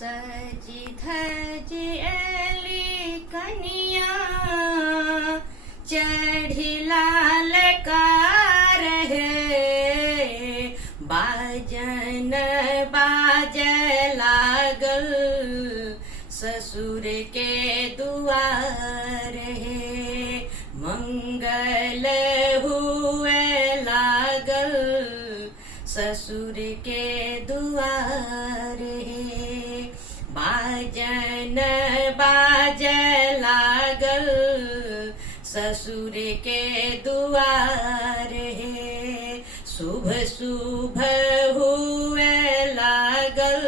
सजी धजी एली कनिया चढ़ी लाल कार है बाजन बाजे लागल ससुर के दुआर है मंगल हुए लागल ससुर के दुआर है बाजन बाजे लागल ससुर के दुआर है शुभ शुभ हुए लागल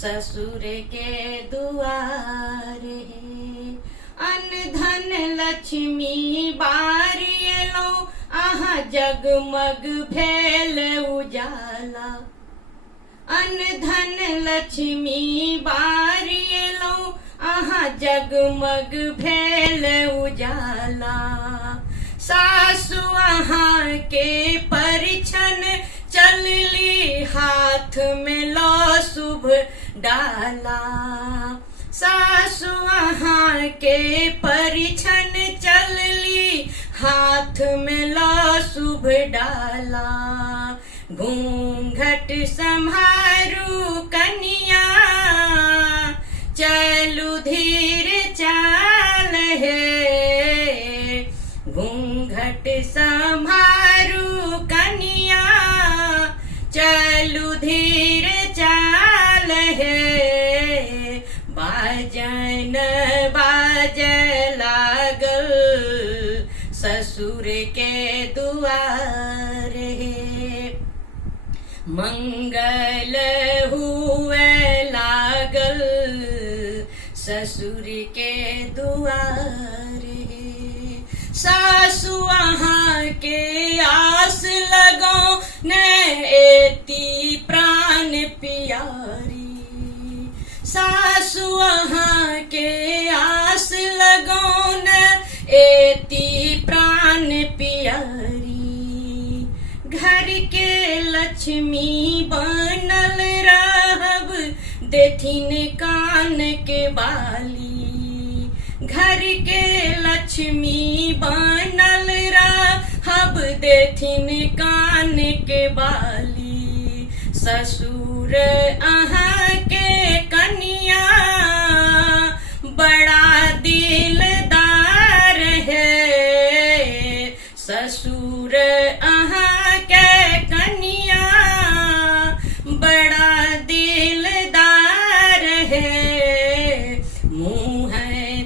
ससुर के दुआर है अन्न धन लक्ष्मी बारियलो आहा जगमग भेल उजाला अन्न धन लक्ष्मी बारियलो आहा जगमग भेल उजाला सासु आहा के परिछन चलली हाथ में लो शुभ डाला सासु आहा के परिछन चलली हाथ में लो शुभ डाला घूंघट संभारू कनिया चलू धीर चाल है घूंघट संभारू कनिया चलू धीर चाल है बाजन बाजे लागल ससुर के दुआर है मंगल हुए लागल ससुर के दुआर है सासु आहा के आस लगो न एती प्राण प्यारी सासु आहा के आस लगो न एती प्राण प्यारी घर के लक्ष्मी बनल रहब देथिन कान के बाली घर के लक्ष्मी बनल रहब देथिन कान के बाली ससुर आहा के कनिया बड़ा दिलदार है ससुर आहा के कनिया बड़ा दिलदार है मुँह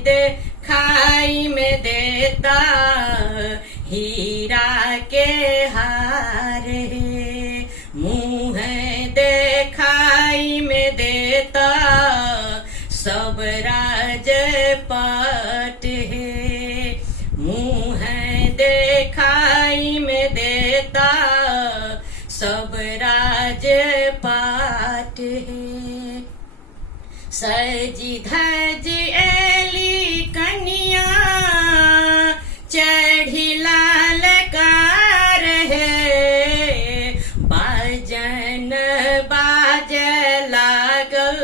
दे खाई में देता हीरा के हार है मुँह दे खाई में देता सब राज पाट है मुँह देखाई में देता सब राज पाट है सजी धजी एली कनिया चढ़ी लाल कार है बाजन बाजे लागल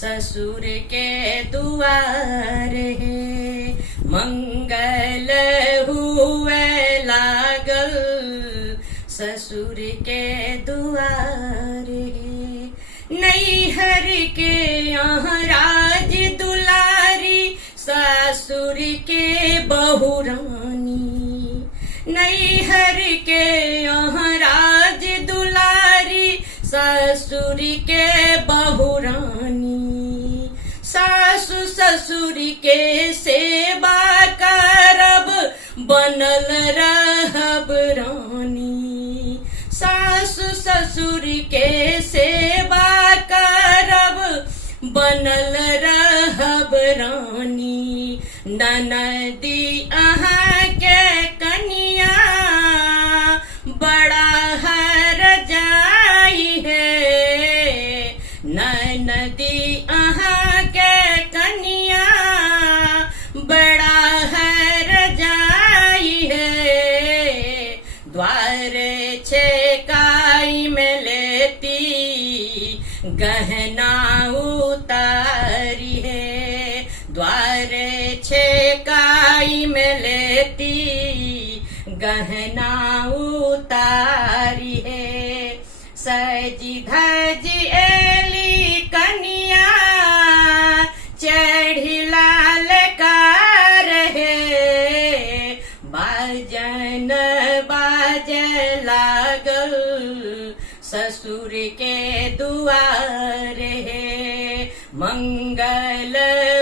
ससुर के दुआर है मंगल हुए लागल ससुर के दुआर है नैहर के यहाँ राज दुलारी ससुर के बहुरानी नैहर के यहाँ राज दुलारी ससुर के बहुरानी सासु ससुर के सेवा करब बनल रहब रानी सासु ससुर के सेवा करब बनल रहब रानी ननदी आहा के कनिया बड़ा हर जाई है ननदी आहा के कनिया बड़ा हर जाई है द्वार छेकाई में लेती गहना उतारी है, द्वारे छेकाई में लेती गहना उतारी है। सजी धजी एली कनिया, चढ़ी लाल कार है, बाजन बाजे लागल ससुर के दुआर है। मंगल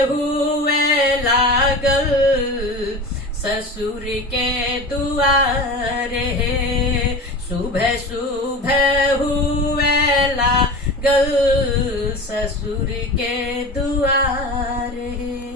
हुए लागल ससुर के दुआर है। सुबह सुबह हुए लागल ससुर के दुआर है।